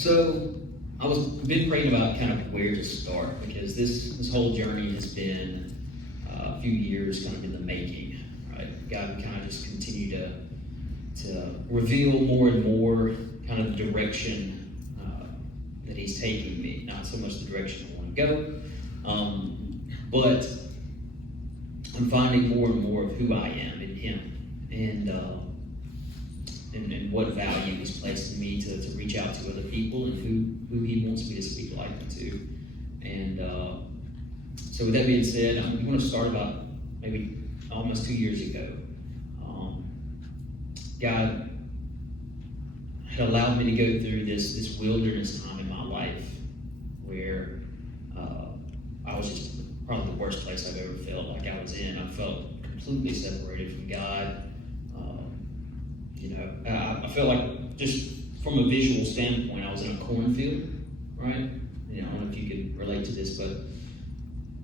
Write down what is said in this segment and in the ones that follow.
So I was been praying about kind of where to start, because this whole journey has been a few years kind of in the making, right? God would kind of just continue to reveal more and more kind of the direction that He's taking me. Not so much the direction I want to go, but I'm finding more and more of who I am in Him, and what value He's placed in me to reach out to other people, and who He wants me to speak life into. And so with that being said, I'm going to start about maybe almost 2 years ago. God had allowed me to go through this wilderness time in my life where I was just probably the worst place I've ever felt like I was in. I felt completely separated from God. I felt like, just from a visual standpoint, I was in a cornfield, right? I don't know if you can relate to this, but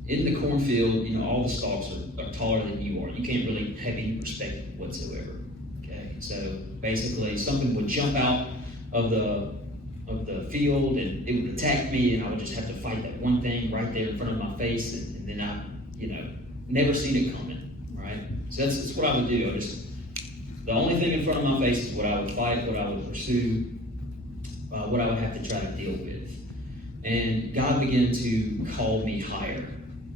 in the cornfield, all the stalks are taller than you are. You can't really have any perspective whatsoever. Okay, so basically, something would jump out of the field, and it would attack me, and I would just have to fight that one thing right there in front of my face, and then I, never seen it coming, right? So that's what I would do. The only thing in front of my face is what I would fight, what I would pursue, what I would have to try to deal with. And God began to call me higher,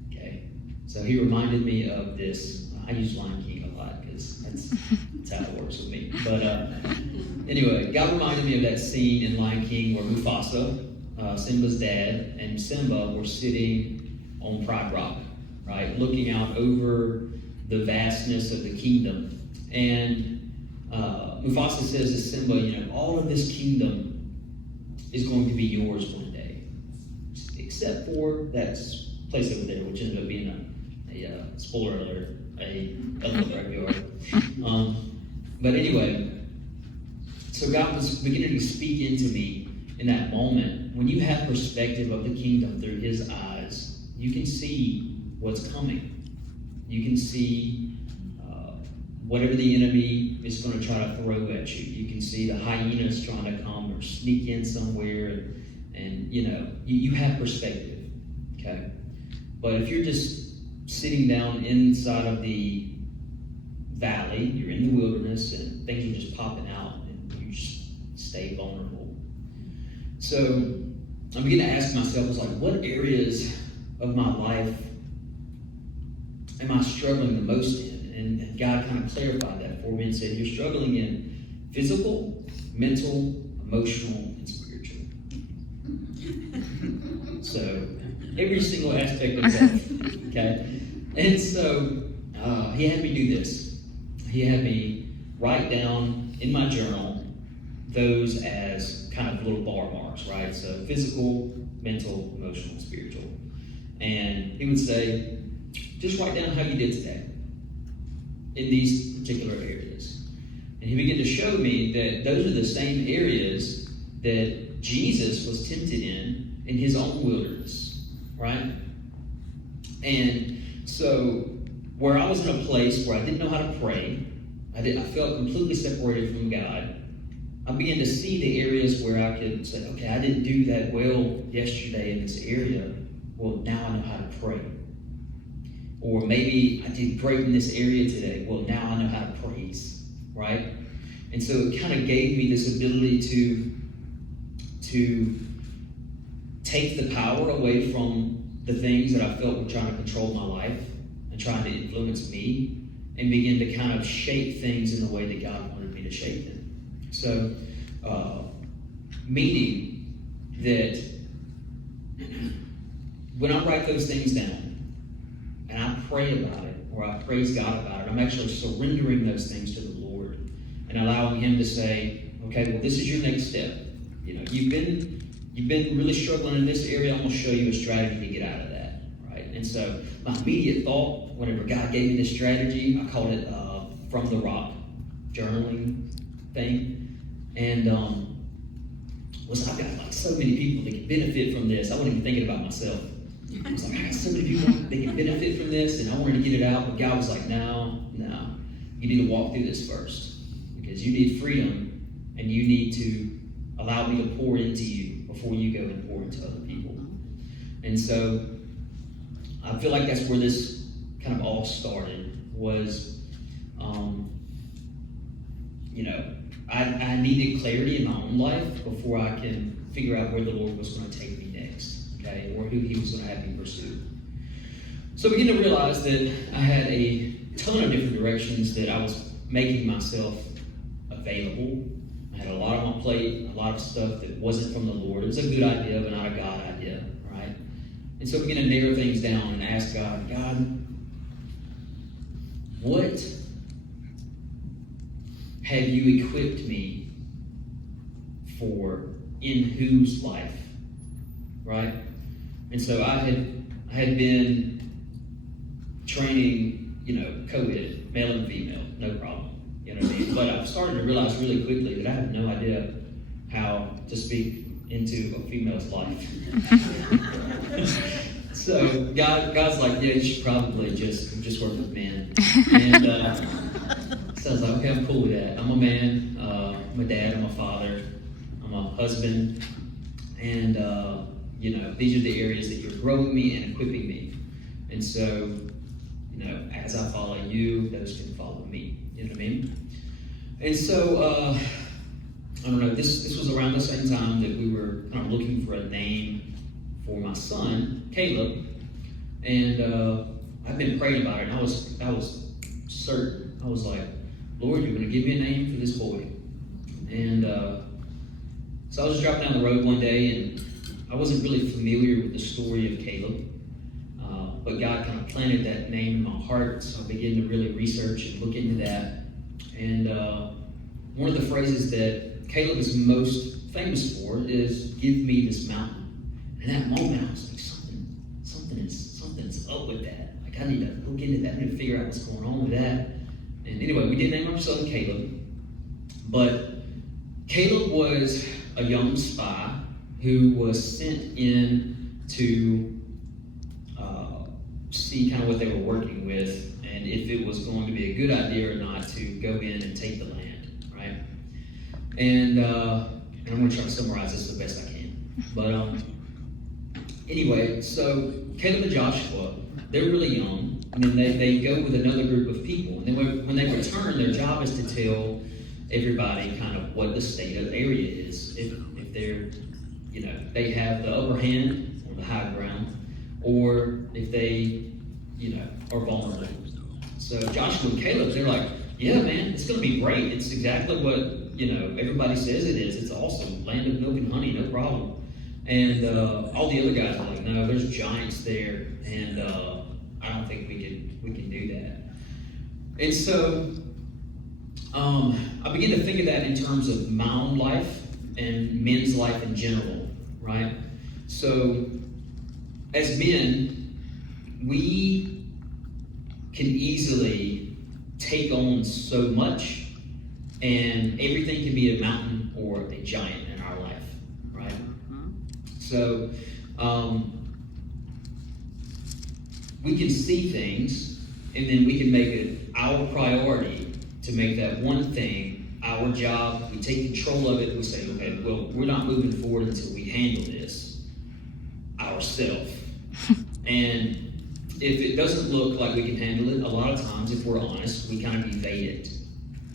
okay? So He reminded me of this. I use Lion King a lot because that's how it works with me. But anyway, God reminded me of that scene in Lion King where Mufasa, Simba's dad, and Simba were sitting on Pride Rock, right? Looking out over the vastness of the kingdom. And Mufasa says to Simba, all of this kingdom is going to be yours one day, except for that place over there, which ended up being a spoiler alert, a elephant graveyard. But anyway, so God was beginning to speak into me in that moment. When you have perspective of the kingdom through His eyes, you can see what's coming. You can see whatever the enemy is going to try to throw at you. You can see the hyenas trying to come or sneak in somewhere, and you have perspective, okay? But if you're just sitting down inside of the valley, you're in the wilderness, and things are just popping out, and you just stay vulnerable. So I'm beginning to ask myself, what areas of my life am I struggling the most in? And God kind of clarified that for me and said, you're struggling in physical, mental, emotional, and spiritual. So every single aspect of life, okay? And so He had me do this. He had me write down in my journal those as kind of little bar marks, right? So physical, mental, emotional, spiritual. And He would say, just write down how you did today in these particular areas. And He began to show me that those are the same areas that Jesus was tempted in His own wilderness, right? And so where I was in a place where I didn't know how to pray, I felt completely separated from God, I began to see the areas where I could say, okay, I didn't do that well yesterday in this area. Well, now I know how to pray. Or maybe I did great in this area today. Well, now I know how to praise, right? And so it kind of gave me this ability to take the power away from the things that I felt were trying to control my life and trying to influence me, and begin to kind of shape things in the way that God wanted me to shape them. So, meaning that when I write those things down, and I pray about it, or I praise God about it, I'm actually surrendering those things to the Lord and allowing Him to say, okay, well, this is your next step. You've been really struggling in this area. I'm going to show you a strategy to get out of that, right? And so my immediate thought, whenever God gave me this strategy, I called it From the Rock journaling thing. And I've got so many people that can benefit from this. I wasn't even thinking about myself. I was like, I got so many people that can benefit from this, and I wanted to get it out, but God was like, no, you need to walk through this first, because you need freedom, and you need to allow me to pour into you before you go and pour into other people. And so I feel like that's where this kind of all started was, I needed clarity in my own life before I can figure out where the Lord was going to take me next, okay, or who he was going to have me pursue. So I began to realize that I had a ton of different directions that I was making myself available. I had a lot on my plate, a lot of stuff that wasn't from the Lord. It was a good idea, but not a God idea, right? And so I began to narrow things down and ask God, what have you equipped me for in whose life, right? And so I had been training, co-ed, male and female, no problem, you know what I mean? But I've started to realize really quickly that I have no idea how to speak into a female's life. So God's like, yeah, you should probably just work with men. And so I was like, okay, I'm cool with that. I'm a man, I'm a dad, I'm a father, I'm a husband, and these are the areas that you're growing me and equipping me. And so, as I follow you, those can follow me. You know what I mean? And so, I don't know, this was around the same time that we were kind of looking for a name for my son, Caleb. And I've been praying about it, and I was certain. I was like, Lord, you're going to give me a name for this boy. And so I was driving down the road one day, and I wasn't really familiar with the story of Caleb. But God kind of planted that name in my heart, so I began to really research and look into that. And one of the phrases that Caleb is most famous for is, give me this mountain. And at that moment, I was like, something's up with that. Like, I need to look into that. I need to figure out what's going on with that. And anyway, we did name our son Caleb. But Caleb was a young spy who was sent in to see kind of what they were working with and if it was going to be a good idea or not to go in and take the land, right? And I'm going to try to summarize this the best I can. But anyway, so Caleb and Joshua, they're really young, and then they go with another group of people. And then when they return, their job is to tell everybody kind of what the state of the area is. If they're, they have the upper hand or the high ground, or if they, are vulnerable. So Joshua and Caleb, they're like, yeah, man, it's going to be great. It's exactly what, everybody says it is. It's awesome. Land of milk and honey, no problem. And all the other guys are like, no, there's giants there, and I don't think we can do that. And so I began to think of that in terms of my own life and men's life in general, right? So as men, we can easily take on so much, and everything can be a mountain or a giant in our life, right? So we can see things, and then we can make it our priority to make that one thing our job. We take control of it. We say, okay, well, we're not moving forward until we handle this ourselves. And if it doesn't look like we can handle it, a lot of times, if we're honest, we kind of evade it,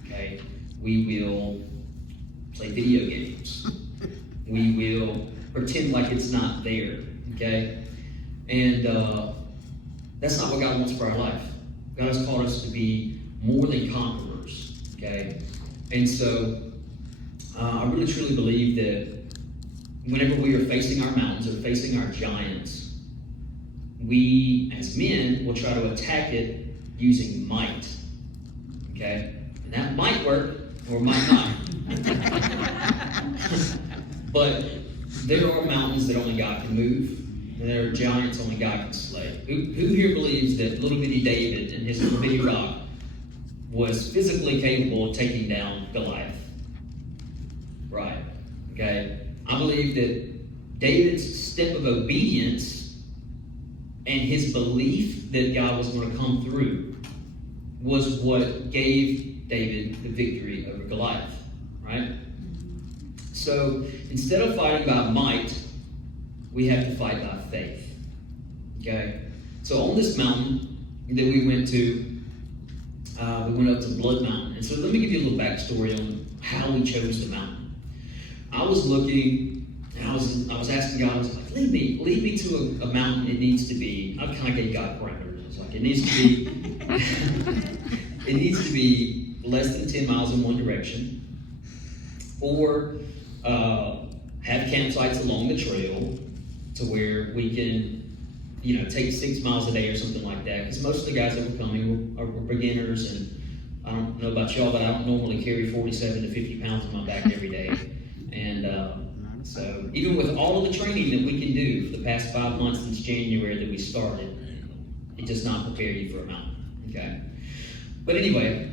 okay? We will play video games. We will pretend like it's not there, okay? And that's not what God wants for our life. God has called us to be more than conquerors, okay? And so I really truly believe that whenever we are facing our mountains or facing our giants, we, as men, will try to attack it using might, okay? And that might work or might not. But there are mountains that only God can move, and there are giants only God can slay. Who here believes that little bitty David and his little bitty rock was physically capable of taking down Goliath? Right, okay? I believe that David's step of obedience and his belief that God was going to come through was what gave David the victory over Goliath, right? So instead of fighting by might, we have to fight by faith. Okay? So on this mountain that we went to, we went up to Blood Mountain. And so let me give you a little backstory on how we chose the mountain. I was looking, and I was asking God, I was like, lead me to a mountain. It needs to be, I kind of gave God parameters. I was like, it needs to be less than 10 miles in one direction, or have campsites along the trail to where we can, take 6 miles a day or something like that. Because most of the guys that were coming were beginners, and I don't know about y'all, but I don't normally carry 47 to 50 pounds on my back every day. And so even with all of the training that we can do for the past 5 months since January that we started, it does not prepare you for a mountain. Okay. But anyway,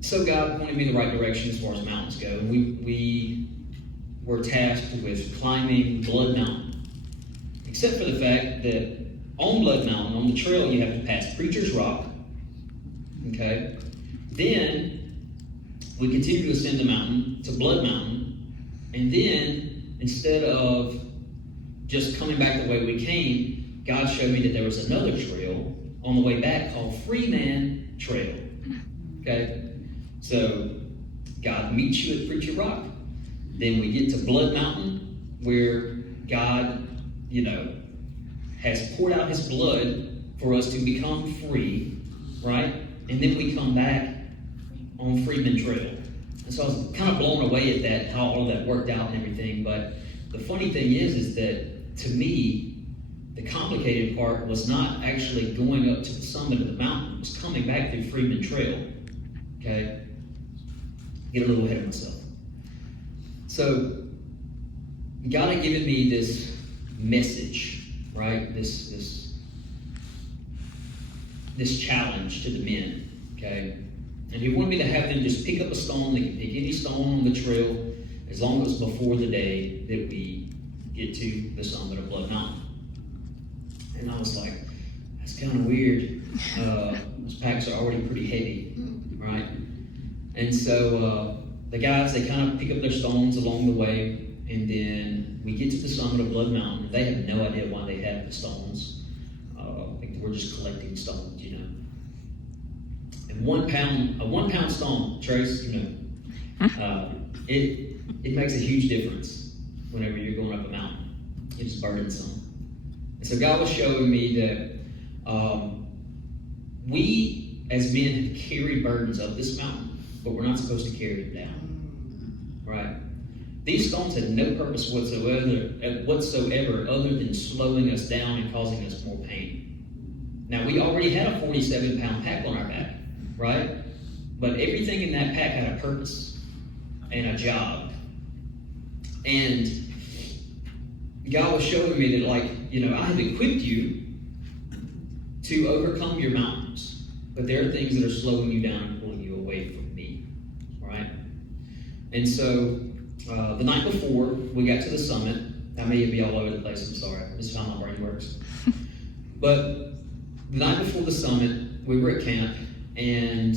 so God pointed me in the right direction as far as mountains go. And we were tasked with climbing Blood Mountain. Except for the fact that on Blood Mountain, on the trail, you have to pass Preacher's Rock. Okay? Then we continue to ascend the mountain to Blood Mountain. And then, instead of just coming back the way we came, God showed me that there was another trail on the way back called Freeman Trail. Okay? So, God meets you at Preacher Rock. Then we get to Blood Mountain, where God, has poured out his blood for us to become free, right? And then we come back on Freeman Trail. And so I was kind of blown away at that, how all that worked out and everything. But the funny thing is that to me, the complicated part was not actually going up to the summit of the mountain. It was coming back through Freeman Trail. Okay? Get a little ahead of myself. So, God had given me this message, right? This challenge to the men, okay? And he wanted me to have them just pick up a stone. They can pick any stone on the trail as long as it's before the day that we get to the summit of Blood Mountain. And I was like, that's kind of weird. Those packs are already pretty heavy, right? And so the guys, they kind of pick up their stones along the way. And then we get to the summit of Blood Mountain. They have no idea why they have the stones. I think we're just collecting stones, And a 1 pound stone, Trace, it makes a huge difference whenever you're going up a mountain. It's burdensome. And so God was showing me that we as men have carried burdens up this mountain, but we're not supposed to carry them down. Right? These stones had no purpose whatsoever other than slowing us down and causing us more pain. Now, we already had a 47-pound pack on our back, right? But everything in that pack had a purpose and a job. And God was showing me that, I have equipped you to overcome your mountains, but there are things that are slowing you down and pulling you away from me, right? And so, the night before we got to the summit, I may be all over the place, I'm sorry, this is how my brain works. But the night before the summit, we were at camp, and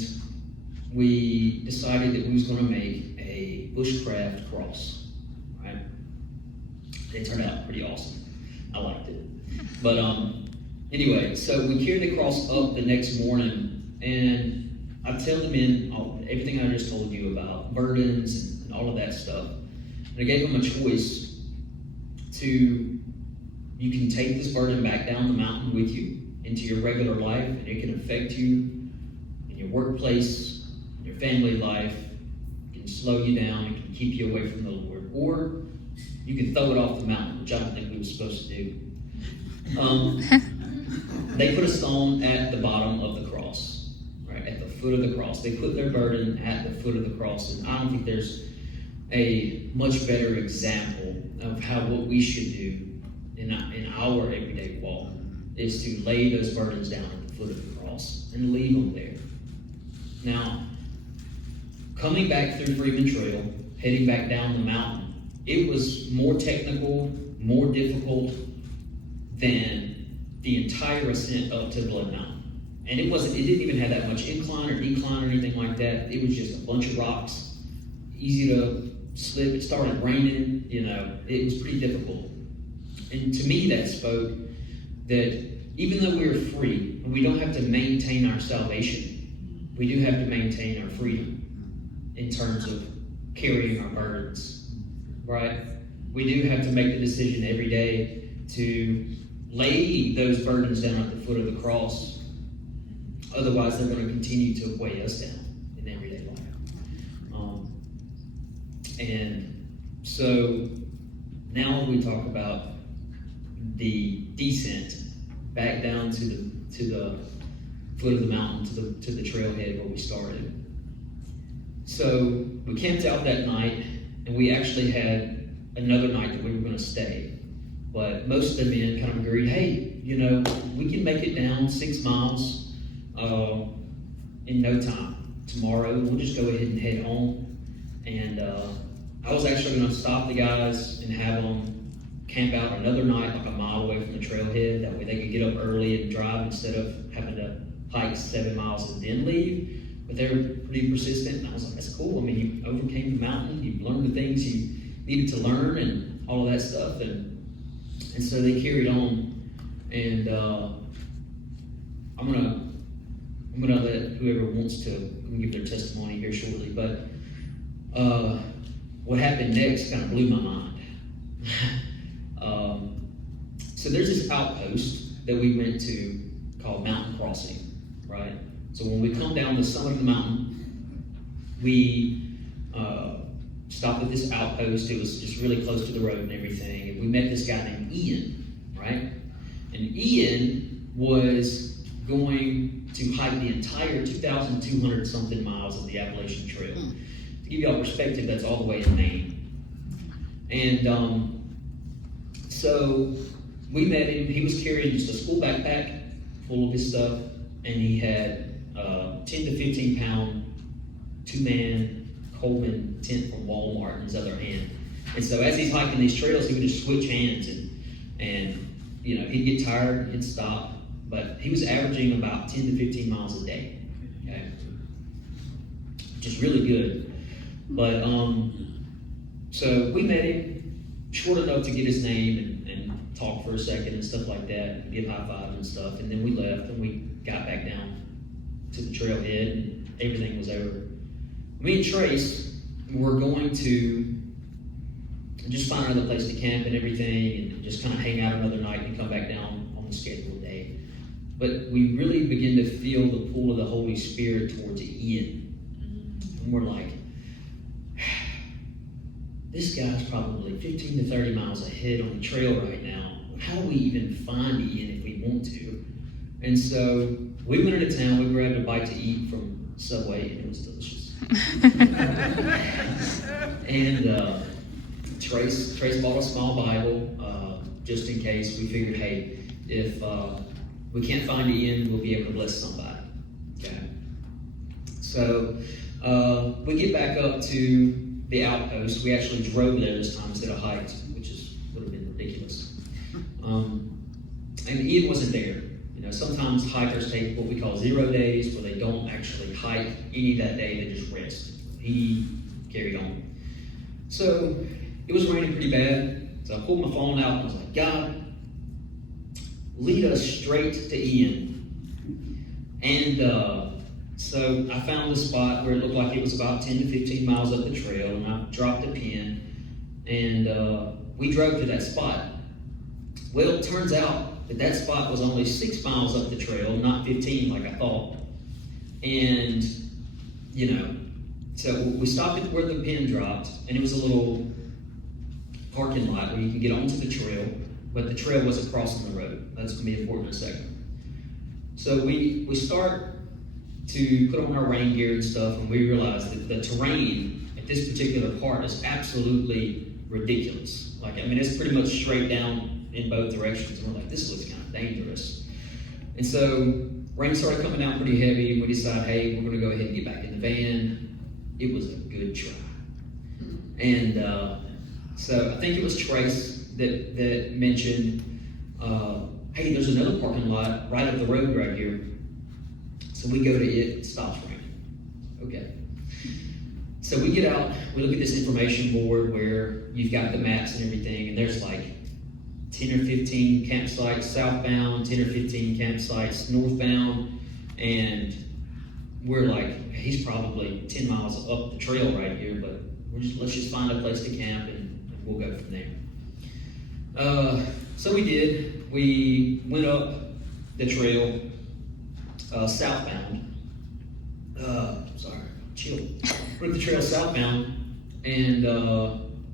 we decided that we was going to make a bushcraft cross, right? It turned out pretty awesome. I liked it. But anyway, so we carried the cross up the next morning, and I tell the men everything I just told you about burdens and all of that stuff. And I gave them a choice you can take this burden back down the mountain with you into your regular life, and it can affect you in your workplace, in your family life. It can slow you down, it can keep you away from the Lord. Or you can throw it off the mountain, which I don't think we were supposed to do. They put a stone at the bottom of the cross, right, at the foot of the cross. They put their burden at the foot of the cross, and I don't think there's a much better example of what we should do in our everyday walk is to lay those burdens down at the foot of the cross and leave them there. Now, coming back through Freeman Trail, heading back down the mountain, it was more technical, more difficult than the entire ascent up to Blood Mountain. And it didn't even have that much incline or decline or anything like that. It was just a bunch of rocks, easy to slip. It started raining. It was pretty difficult. And to me, that spoke that even though we're free, we don't have to maintain our salvation. We do have to maintain our freedom in terms of carrying our burdens, right? We do have to make the decision every day to lay those burdens down at the foot of the cross. Otherwise, they're going to continue to weigh us down in everyday life. And so now we talk about the descent back down to the foot of the mountain, to the trailhead where we started. So we camped out that night, and we actually had another night that we were going to stay. But most of the men kind of agreed, hey, we can make it down 6 miles in no time. Tomorrow, we'll just go ahead and head home. And I was actually going to stop the guys and have them camp out another night, like a mile away from the trailhead. That way they could get up early and drive instead of having to hike 7 miles and then leave. But they were pretty persistent, and I was like, that's cool. I mean, you overcame the mountain, you learned the things you needed to learn and all of that stuff. And so they carried on. And I'm gonna let whoever wants to give their testimony here shortly. But what happened next kind of blew my mind. So there's this outpost that we went to called Mountain Crossing, right? So when we come down the summit of the mountain, we stopped at this outpost. It was just really close to the road and everything. And we met this guy named Ian, right? And Ian was going to hike the entire 2,200 something miles of the Appalachian Trail. To give y'all perspective, that's all the way in Maine. And so we met him. He was carrying just a school backpack full of his stuff, and he had 10 to 15 pound 2-man Coleman tent from Walmart in his other hand. And so as he's hiking these trails, he would just switch hands and he'd get tired, he'd stop, but he was averaging about 10 to 15 miles a day, okay? Which is really good. But so we met him short enough to get his name and talk for a second and stuff like that, and give high fives and stuff, and then we left and we got back down to the trailhead and everything was over. Me and Trace were going to just find another place to camp and everything and just kind of hang out another night and come back down on the scheduled day. But we really began to feel the pull of the Holy Spirit towards Ian. And we're like, this guy's probably 15 to 30 miles ahead on the trail right now. How do we even find Ian if we want to? And so we went into town, we grabbed a bite to eat from Subway, and it was delicious. And Trace bought a small Bible, just in case. We figured, hey, if we can't find Ian, we'll be able to bless somebody. Okay. So we get back up to the outpost. We actually drove there this time instead of hiked, which would have been ridiculous. And Ian wasn't there. Sometimes hikers take what we call 0 days, where they don't actually hike any that day, they just rest. He carried on. So it was raining pretty bad, so I pulled my phone out and I was like, God, lead us straight to Ian. And so I found a spot where it looked like it was about 10 to 15 miles up the trail, and I dropped a pin, and we drove to that spot. Well, it turns out that spot was only 6 miles up the trail, not 15 like I thought. And, so we stopped at where the pin dropped, and it was a little parking lot where you could get onto the trail, but the trail wasn't crossing the road. That's going to be important in a second. So we start to put on our rain gear and stuff, and we realize that the terrain at this particular part is absolutely ridiculous. It's pretty much straight down in both directions, and we're like, this looks kind of dangerous. And so rain started coming down pretty heavy, and we decided, hey, we're going to go ahead and get back in the van. It was a good try. And so I think it was Trace that mentioned, hey, there's another parking lot right up the road right here. So we go to it stops raining. Okay. So we get out, we look at this information board where you've got the maps and everything, and there's like 10 or 15 campsites southbound, 10 or 15 campsites northbound, and we're like, he's probably 10 miles up the trail right here, but let's just find a place to camp and we'll go from there. So we did. We went up the trail southbound. Chill. Went up the trail southbound, and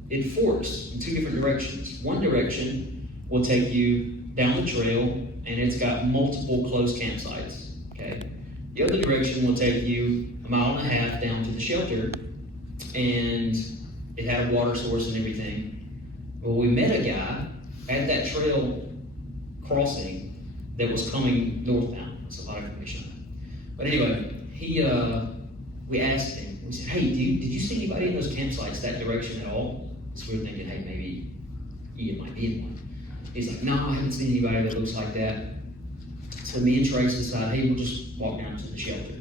it forks in two different directions. One direction will take you down the trail, and it's got multiple close campsites. Okay. The other direction will take you a mile and a half down to the shelter, and it had a water source and everything. Well, we met a guy at that trail crossing that was coming northbound. That's a lot of information on that. But anyway, we asked him, we said, hey, did you see anybody in those campsites that direction at all? So we were thinking, hey, maybe Ian might be in one. He's like, no, I haven't seen anybody that looks like that. So me and Trace decided, hey, we'll just walk down to the shelter.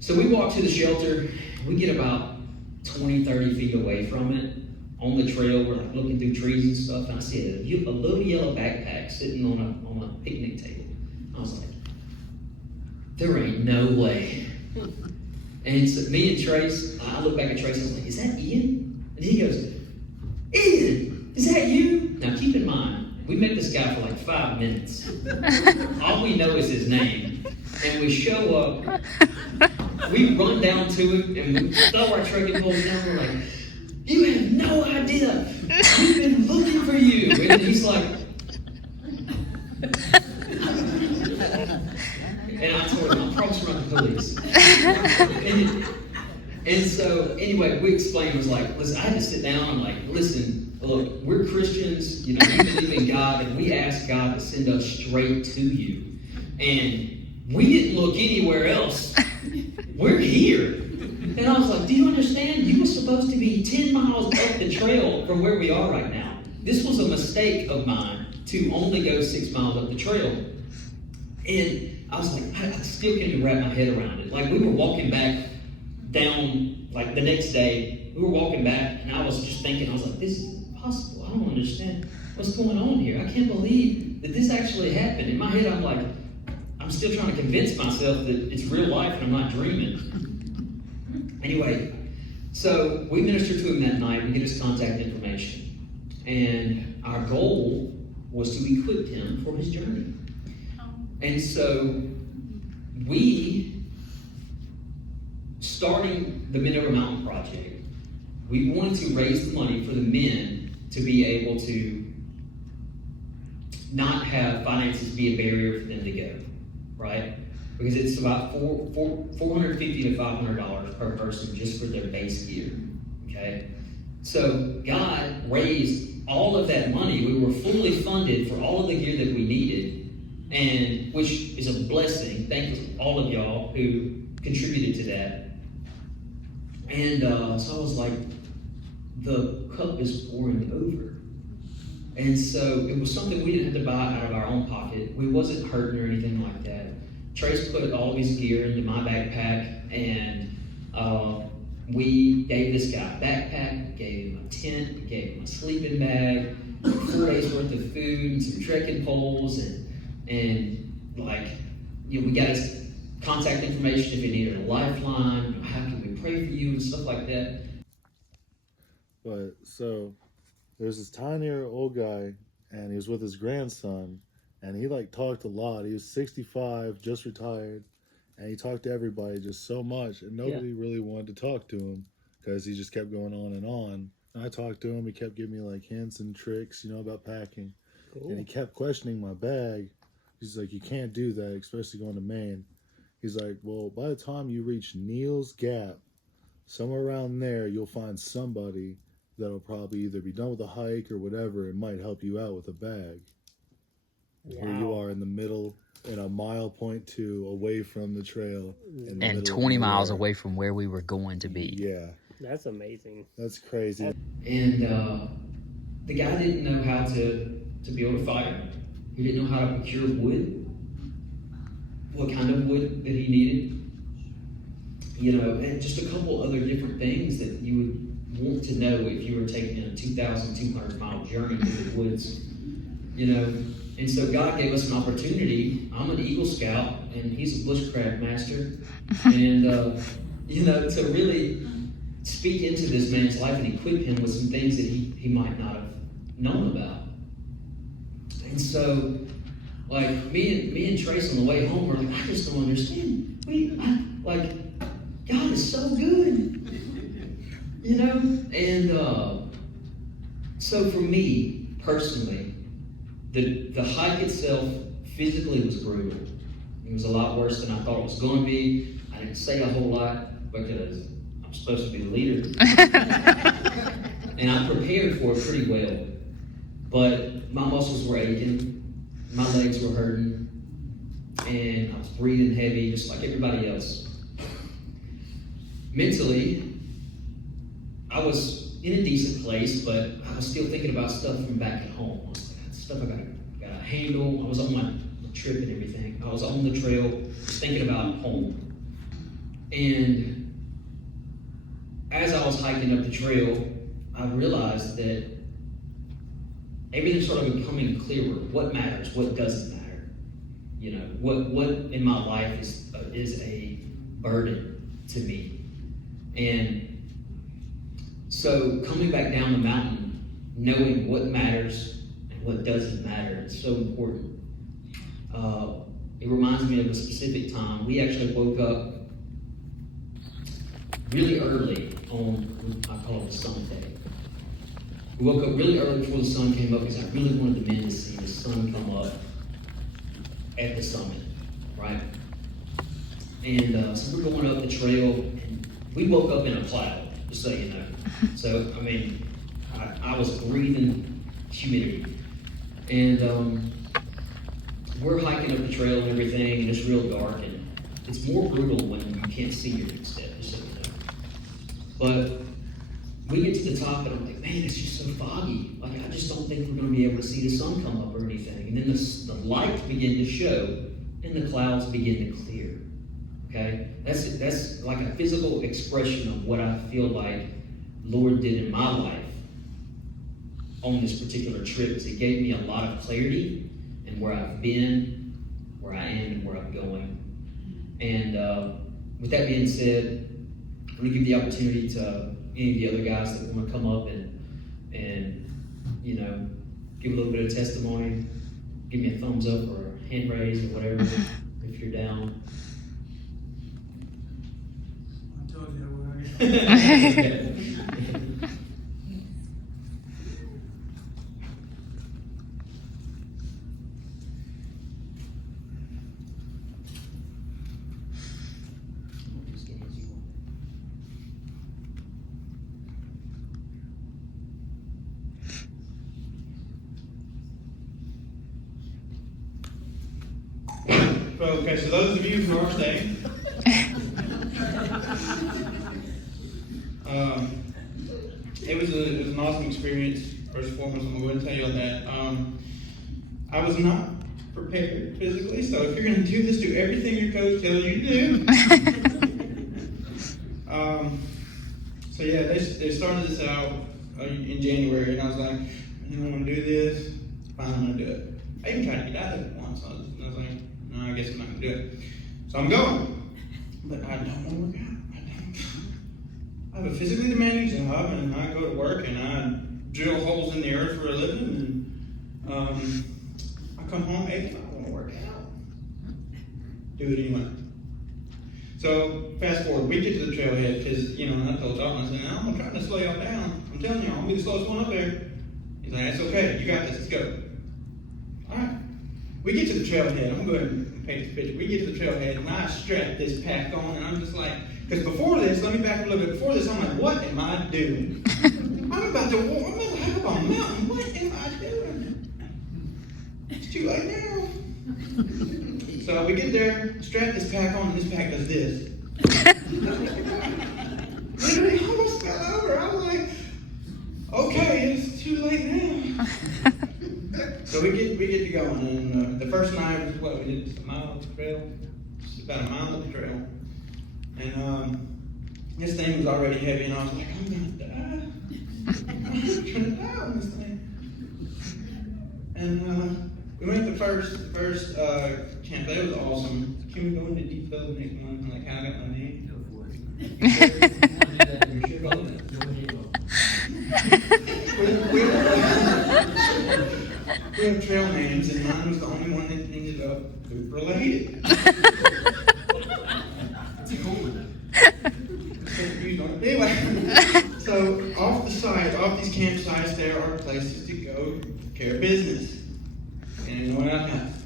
So we walk to the shelter. We get about 20, 30 feet away from it. On the trail, we're like looking through trees and stuff, and I see a little yellow backpack sitting on a picnic table. I was like, there ain't no way. And so me and Trace, I look back at Trace, I was like, is that Ian? And he goes, Ian, is that you? Now keep in mind, we met this guy for like 5 minutes. All we know is his name. And we show up, we run down to him, and we throw our trekking poles down, we're like, you have no idea. We've been looking for you. And he's like, and I told him, I promise we're not the police. And so, anyway, we explained, was like, listen, I had to sit down and like, listen, look, we're Christians, we believe in God, and we ask God to send us straight to you. And we didn't look anywhere else. We're here. And I was like, do you understand? You were supposed to be 10 miles up the trail from where we are right now. This was a mistake of mine to only go 6 miles up the trail. And I was like, I still can't even wrap my head around it. Like, we were walking back down, like the next day, we were walking back, and I was just thinking, I was like, this is impossible. I don't understand what's going on here. I can't believe that this actually happened. In my head, I'm like, I'm still trying to convince myself that it's real life and I'm not dreaming. Anyway, so we ministered to him that night. We get his contact information. And our goal was to equip him for his journey. And so we, starting the Men Over Mountain Project, we wanted to raise the money for the men to be able to not have finances be a barrier for them to go, right? Because it's about $450 to $500 per person just for their base gear, okay? So God raised all of that money. We were fully funded for all of the gear that we needed, and which is a blessing. Thank you to all of y'all who contributed to that. And so I was like, the cup is pouring over. And so it was something we didn't have to buy out of our own pocket. We wasn't hurting or anything like that. Trace put all of his gear into my backpack, and we gave this guy a backpack, gave him a tent, gave him a sleeping bag, 4 days worth of food, and some trekking poles, and like, we got his contact information if he needed a lifeline, how can we pray for you, and stuff like that. But so there's this tiny old guy, and he was with his grandson. And he talked a lot. He was 65, just retired, and he talked to everybody just so much, and nobody really wanted to talk to him because he just kept going on and on. And I talked to him. He kept giving me hints and tricks, about packing. Cool. And he kept questioning my bag. He's like, you can't do that, especially going to Maine. He's like, well, by the time you reach Neal's Gap, somewhere around there, you'll find somebody that'll probably either be done with a hike or whatever and might help you out with a bag. Wow. Here you are in the middle, in a 1.2 mile away from the trail. And 20 miles away from where we were going to be. Yeah. That's amazing. That's crazy. And the guy didn't know how to build a fire. He didn't know how to procure wood, what kind of wood that he needed. and just a couple other different things that you would want to know if you were taking a 2,200 mile journey through the woods, And so God gave us an opportunity. I'm an Eagle Scout, and he's a bushcraft master. And, to really speak into this man's life and equip him with some things that he might not have known about. And so, like, me and Trace on the way home were like, I just don't understand. God is so good. And so for me, personally, the hike itself physically was brutal. It was a lot worse than I thought it was going to be. I didn't say a whole lot because I'm supposed to be the leader. And I prepared for it pretty well. But my muscles were aching, my legs were hurting, and I was breathing heavy just like everybody else. Mentally, I was in a decent place, but I was still thinking about stuff from back at home. Stuff I gotta handle. I was on my trip and everything. I was on the trail, just thinking about home. And as I was hiking up the trail, I realized that everything started becoming clearer. What matters? What doesn't matter? What in my life is a burden to me. And so coming back down the mountain, knowing what matters what doesn't matter. It's so important. It reminds me of a specific time. We actually woke up really early on, I call it a Sunday. We woke up really early before the sun came up because I really wanted the men to see the sun come up at the summit, right? And so we're going up the trail, and we woke up in a cloud, just so you know. So, I was breathing humidity. And we're hiking up the trail and everything, and it's real dark, and it's more brutal when you can't see your next step, just so you know. But we get to the top, and I'm like, man, it's just so foggy. Like, I just don't think we're going to be able to see the sun come up or anything. And then the light began to show, and the clouds begin to clear. Okay? That's like a physical expression of what I feel like Lord did in my life on this particular trip. Is it gave me a lot of clarity in where I've been, where I am, and where I'm going. And with that being said, I'm going to give the opportunity to any of the other guys that want to come up and give a little bit of testimony, give me a thumbs up or a hand raise or whatever if you're down. I told you I would. Okay, so those of you who are staying, it was an awesome experience. First and foremost, I'm going to go ahead and tell you on that. I was not prepared physically, so if you're going to do this, do everything your coach tells you to do. So yeah, they started this out in January, and I was like, I want to do this. Fine, I'm going to do it. I even tried to get out of it once. I was like, no, I guess I'm not going to do it. So I'm going. But I don't want to work out. I have a physically demanding job, and I go to work, and I drill holes in the earth for a living, and I come home, hey, I want to work out. Do it anyway. So fast forward, we get to the trailhead, because, I told Dalton, I said, no, I'm trying to slow y'all down. I'm telling y'all, I'm going to be the slowest one up there. He's like, that's okay, you got this, let's go. All right. We get to the trailhead. I'm going to go ahead and paint this picture. We get to the trailhead, and I strap this pack on, and I'm just like, because before this, let me back up a little bit. Before this, I'm like, what am I doing? I'm about to hike up on a mountain. What am I doing? It's too late now. So we get there, strap this pack on, and this pack does this. Literally almost fell over. I was like, okay, it's too late now. So we get to going, and the first night was we did just a mile up the trail, just about a mile up the trail, And this thing was already heavy, and I was like, I'm gonna die. I'm gonna die on this thing. And we went to first camp. That was awesome. Can we go into detail the next one? Like how I got my name? We have trail names, and mine was the only one that ended up related. Anyway, so off the site, off these campsites, there are places to go care business. And you know what I have?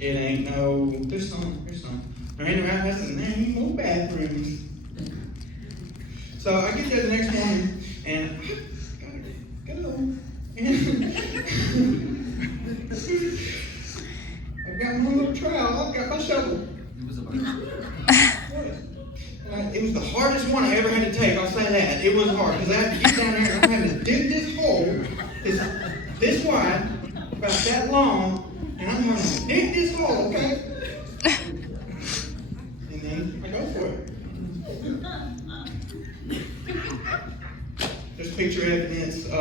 It ain't no, there's some. There ain't no houses, and there ain't no bathrooms. So I get there the next morning, and I gotta go. And I've got my little trowel, I've got my shovel. It was the hardest one I ever had to take, I'll say that. It was hard, because I had to get down there and I'm having to dig this hole. It's this wide, about that long, and I'm having to dig this hole, okay? And then I go for it. There's picture evidence of... No,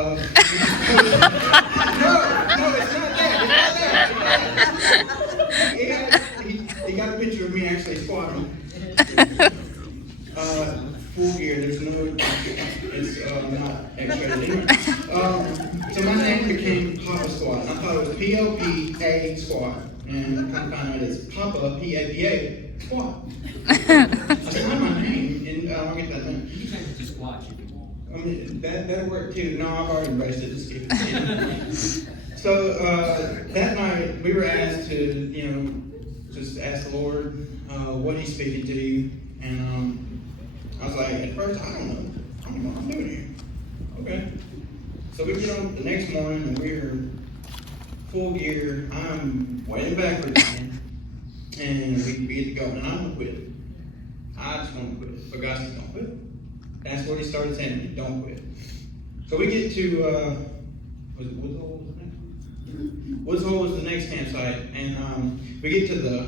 it's not that. He got a picture of me actually squatting. Full gear, there's no... It's not x-rated anyway. So my name became Papa Squat. I thought it was P-O-P-A Squat. And I found out it's Papa, P-A-P-A Squat. That's not my name, and I'll get that name. You can change it to Squatch if you want. I mean, that'll work too. No, I've already embraced it. Just keep it. So that night we were asked to, just ask the Lord what He's speaking to you, and I was like, at first I don't know what I'm doing here. Okay. So we get on the next morning and we're full gear. I'm way backwards again, and we get to go, and I'm gonna quit. I just want to quit, but God says don't quit. That's what He started saying to me, don't quit. So we get to, was it Woods Hole? Woods Hole was the next campsite, and we get to the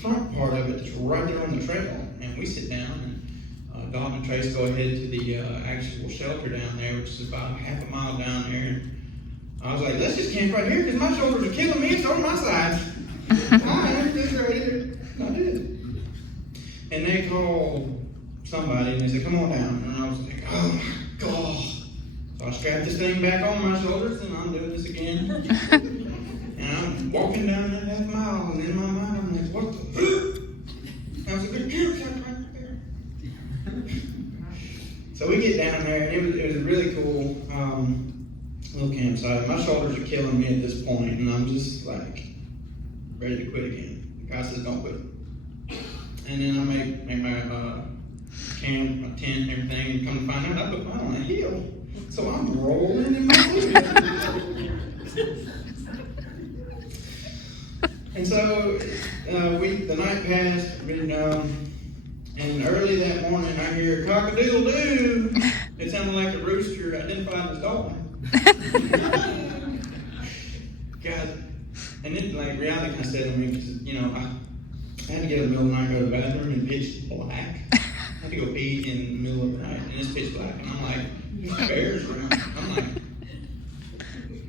front part of it that's right there on the trail, and we sit down, and Dalton and Trace go ahead to the actual shelter down there, which is about half a mile down there. And I was like, let's just camp right here, because my shoulders are killing me, so are my sides. I am just right here. I did. And they called somebody, and they said, come on down. And I was like, oh my God. So I strapped this thing back on my shoulders, and I'm doing this again. And I'm walking down that half mile, and in my mind, I'm like, what the? That was a good campsite right there. So we get down there, and it was a really cool little campsite. My shoulders are killing me at this point, and I'm just like ready to quit again. The guy says, don't quit. And then I make my camp, my tent, and everything, and come to find out I put mine on a hill. So I'm rolling in my food. And so the night passed, really dumb, and early that morning I hear cock-a-doodle-doo. It sounded like a rooster identified as Dalton. God, and then like reality kind of set on me because I had to get in the middle of the night and go to the bathroom and pitch black. I had to go pee in the middle of the night and it's pitch black, and I'm like, there's bears around. I'm like,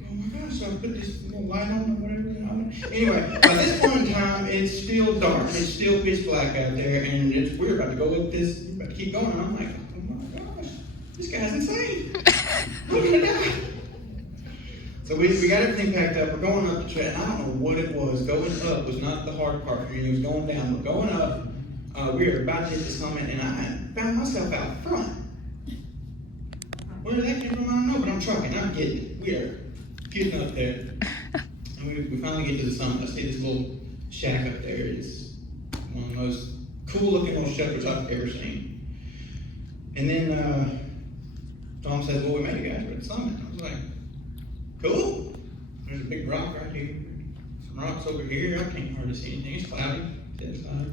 oh my gosh, so I put this little light on or whatever. Anyway, by this point in time, it's still dark. It's still pitch black out there, and we're about to go with this. We're about to keep going. And I'm like, oh my gosh, this guy's insane. We're gonna die. So we got everything packed up. We're going up the trail, and I don't know what it was. Going up was not the hard part for me. It was going down. But going up, we were about to hit the summit, and I found myself out front. Where did that came from? I don't know, but I'm trucking. I'm getting it. We are getting up there. And we finally get to the summit. I see this little shack up there. It's one of the most cool-looking little shelters I've ever seen. And then Tom says, well, we made it, guys. We're at the summit. I was like, cool. There's a big rock right here. Some rocks over here. I can't hardly see anything. It's cloudy. It's cloudy.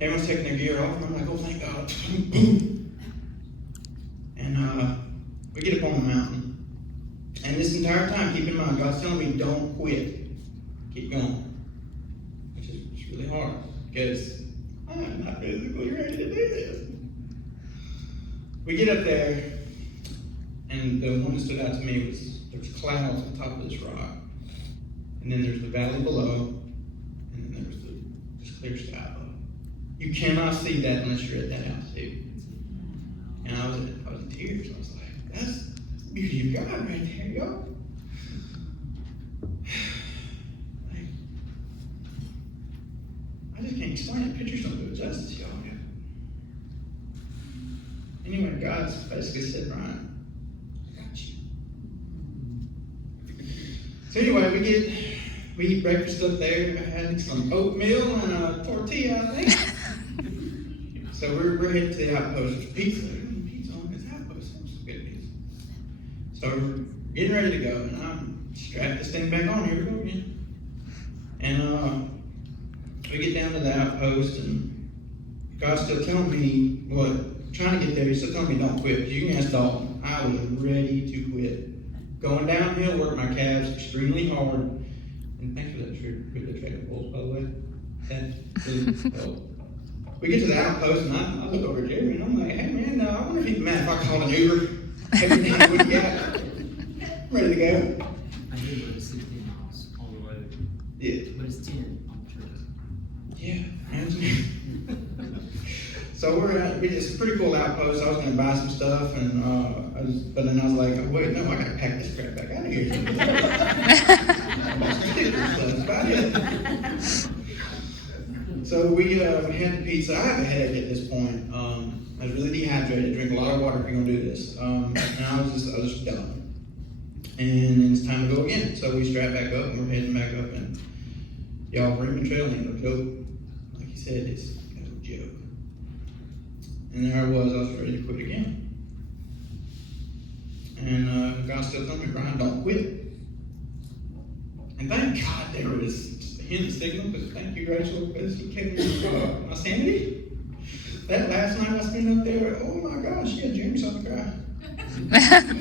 Everyone's taking their gear off, and I'm like, oh, thank God. And we get up on the mountain. And this entire time, keep in mind, God's telling me, don't quit. Keep going. Which is really hard, because I'm not physically we get up there, and the one that stood out to me was there's clouds on top of this rock, and then there's the valley below, and then there's this clear sky above. You cannot see that unless you're at that altitude. And I was in tears. I was like, that's the beauty of God right there, y'all. Like, I just can't explain it. Pictures don't do it justice, y'all. Anyway, God's basically said, Ryan, I got you. So anyway, we eat breakfast up there. I had some oatmeal and a tortilla, I think. So we're headed to the outpost. There's pizza. Pizza on this outpost. Some good pizza. So we're getting ready to go, and I'm strapped this thing back on. Here we go again. And we get down to the outpost, and God's still telling me trying to get there. He's still telling me don't quit. You can ask Dalton. I was ready to quit. Going downhill, worked my calves extremely hard. And thanks for that trailer pulls, by the way. That really helped. We get to the outpost, and I look over at Jeremy, and I'm like, hey, man, I wonder if he'd be mad if I call an Uber. Everything what you got? I'm ready to go. I did go to 16 miles all the way. Yeah. But it's 10 on the trip. Yeah. So it's a pretty cool outpost. I was going to buy some stuff, and but then I was like, oh, wait, no, I got to pack this crap back out of here. That's about it. So we had the pizza. I have a headache at this point. I was really dehydrated. Drink a lot of water if you're gonna do this. And I was just done. And it's time to go again. So we strap back up and we're heading back up. And y'all, Raymond Trail ain't no joke. Like he said, it's no joke. And there I was ready to quit again. And God still told me, Brian, don't quit. And thank God there was just a hint of signal, because thank you, Rachel, because he kept me my sanity. That last night I spent up there, oh my gosh, yeah, Jeremy saw the cry.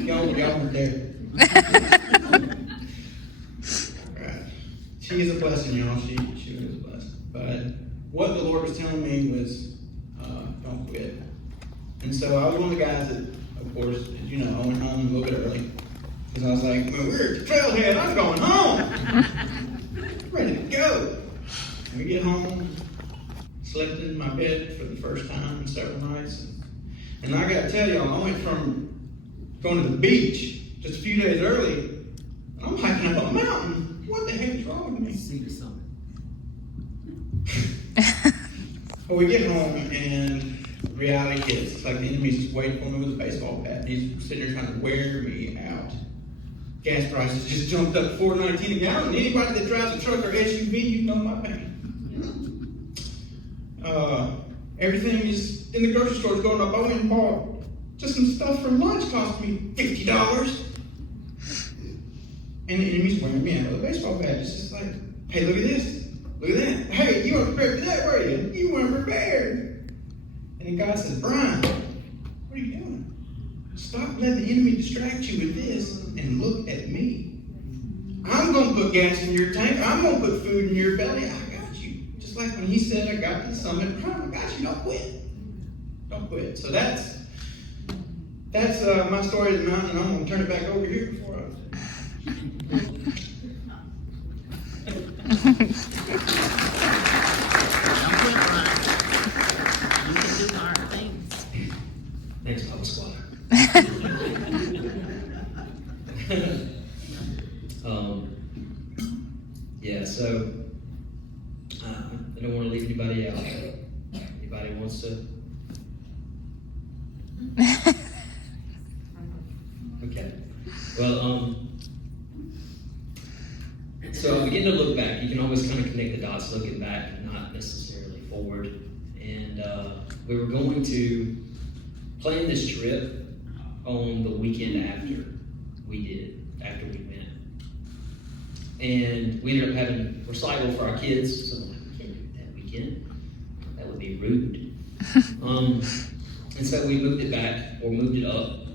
y'all weren't there. Right. She is a blessing, y'all. She is a blessing. But what the Lord was telling me was, don't quit. And so I was one of the guys that, of course, as you know, I went home a little bit early. Because I was like, well, we're at the trailhead, I'm going home. Ready to go. And we get home, slept in my bed for the first time in several nights. And I got to tell y'all, I went from going to the beach just a few days early, and I'm hiking up a mountain. What the heck is wrong with me? See the summit. Well, we get home, and reality hits. It's like the enemy's just waiting for me with a baseball bat. He's sitting there trying to wear me out. Gas prices just jumped up $4.19 a gallon. Anybody that drives a truck or SUV, you know my pain. Everything is in the grocery store is going up. I went and bought just some stuff for lunch, cost me $50. And the enemy's wearing me out with a baseball bat. It's just like, hey, look at this. Look at that. Hey, you weren't prepared for that, were you? You weren't prepared. And then God says, Brian, what are you doing? Stop letting the enemy distract you with this and look at me. I'm going to put gas in your tank. I'm going to put food in your belly. I got you. Just like when he said, I got to the summit. Brian, I got you. Don't quit. Don't quit. So that's my story of the mountain, and I'm going to turn it back over here before I... Don't quit, Brian. You can do hard things. Thanks, Papa Squatter. Yeah, so I don't want to leave anybody out. Anybody wants to? Okay. Well, so beginning to look back, you can always kind of connect the dots looking back, not necessarily forward. And we were going to plan this trip on the weekend after we went. And we ended up having recital for our kids, so I'm like, we can't do it that weekend. That would be rude. And so we moved it up a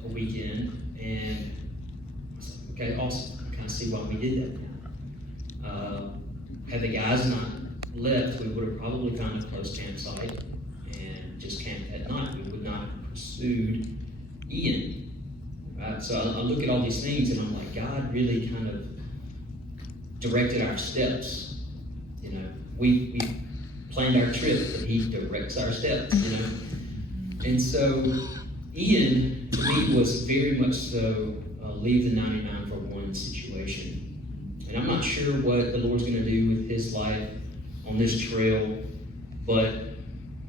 weekend, and I was like, okay, awesome. I kind of see why we did that now. Had the guys not left, we would have probably found a close campsite and just camped at night. We would not have pursued Ian. Right? So I look at all these things and I'm like, God really kind of directed our steps. You know, we planned our trip, but he directs our steps, you know. And so Ian, to me, was very much so leave the 99 for one situation. And I'm not sure what the Lord's going to do with his life on this trail, but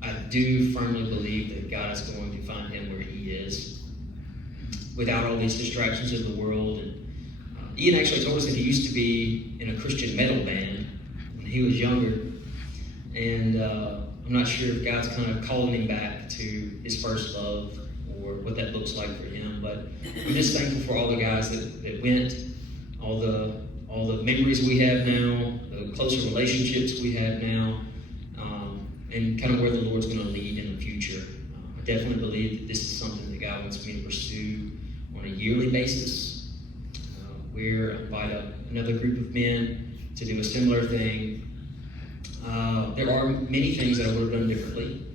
I do firmly believe that God is going to find him where he is without all these distractions of the world. And Ian actually told us that he used to be in a Christian metal band when he was younger. And I'm not sure if God's kind of calling him back to his first love or what that looks like for him. But I'm just thankful for all the guys that went, all the memories we have now, the closer relationships we have now, and kind of where the Lord's going to lead in the future. I definitely believe that this is something that God wants me to pursue on a yearly basis, where I invite another group of men to do a similar thing. There are many things that I would have done differently.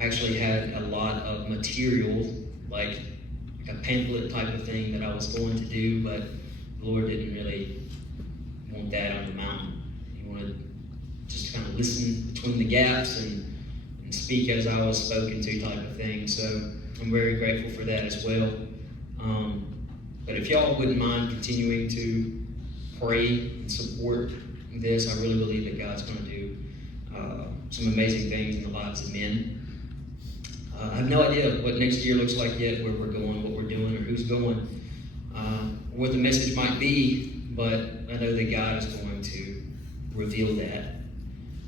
I actually had a lot of material, like a pamphlet type of thing that I was going to do, but the Lord didn't really want that on the mountain. He wanted just to kind of listen between the gaps and speak as I was spoken to type of thing. So I'm very grateful for that as well. But if y'all wouldn't mind continuing to pray and support this, I really believe that God's going to do some amazing things in the lives of men. I have no idea what next year looks like yet, where we're going, what we're doing, or who's going, what the message might be, but I know that God is going to reveal that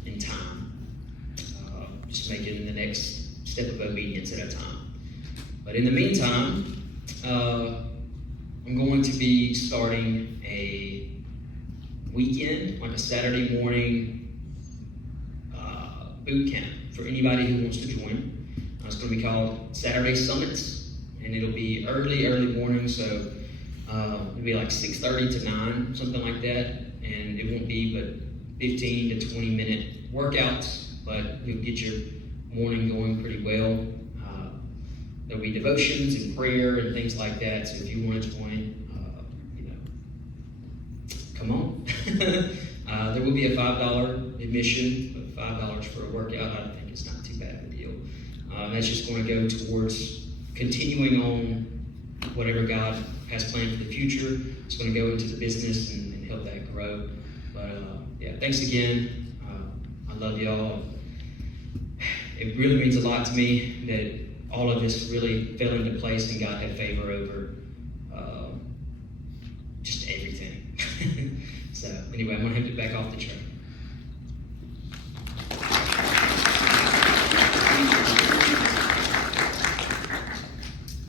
in time. Just make it in the next step of obedience at a time. But in the meantime, I'm going to be starting a weekend, like a Saturday morning boot camp for anybody who wants to join. It's going to be called Saturday Summits, and it'll be early morning, so it'll be like 6:30 to 9, something like that, and it won't be but 15 to 20 minute workouts, but you'll get your morning going pretty well. There'll be devotions and prayer and things like that, so if you want to join, come on. There will be a $5 admission, but $5 for a workout, I think it's not too bad of a deal. That's just going to go towards continuing on whatever God has planned for the future. It's going to go into the business and help that grow. But yeah, thanks again. I love y'all. It really means a lot to me that all of this really fell into place and God had favor over just everything. So anyway, I'm going to hand it back off the track.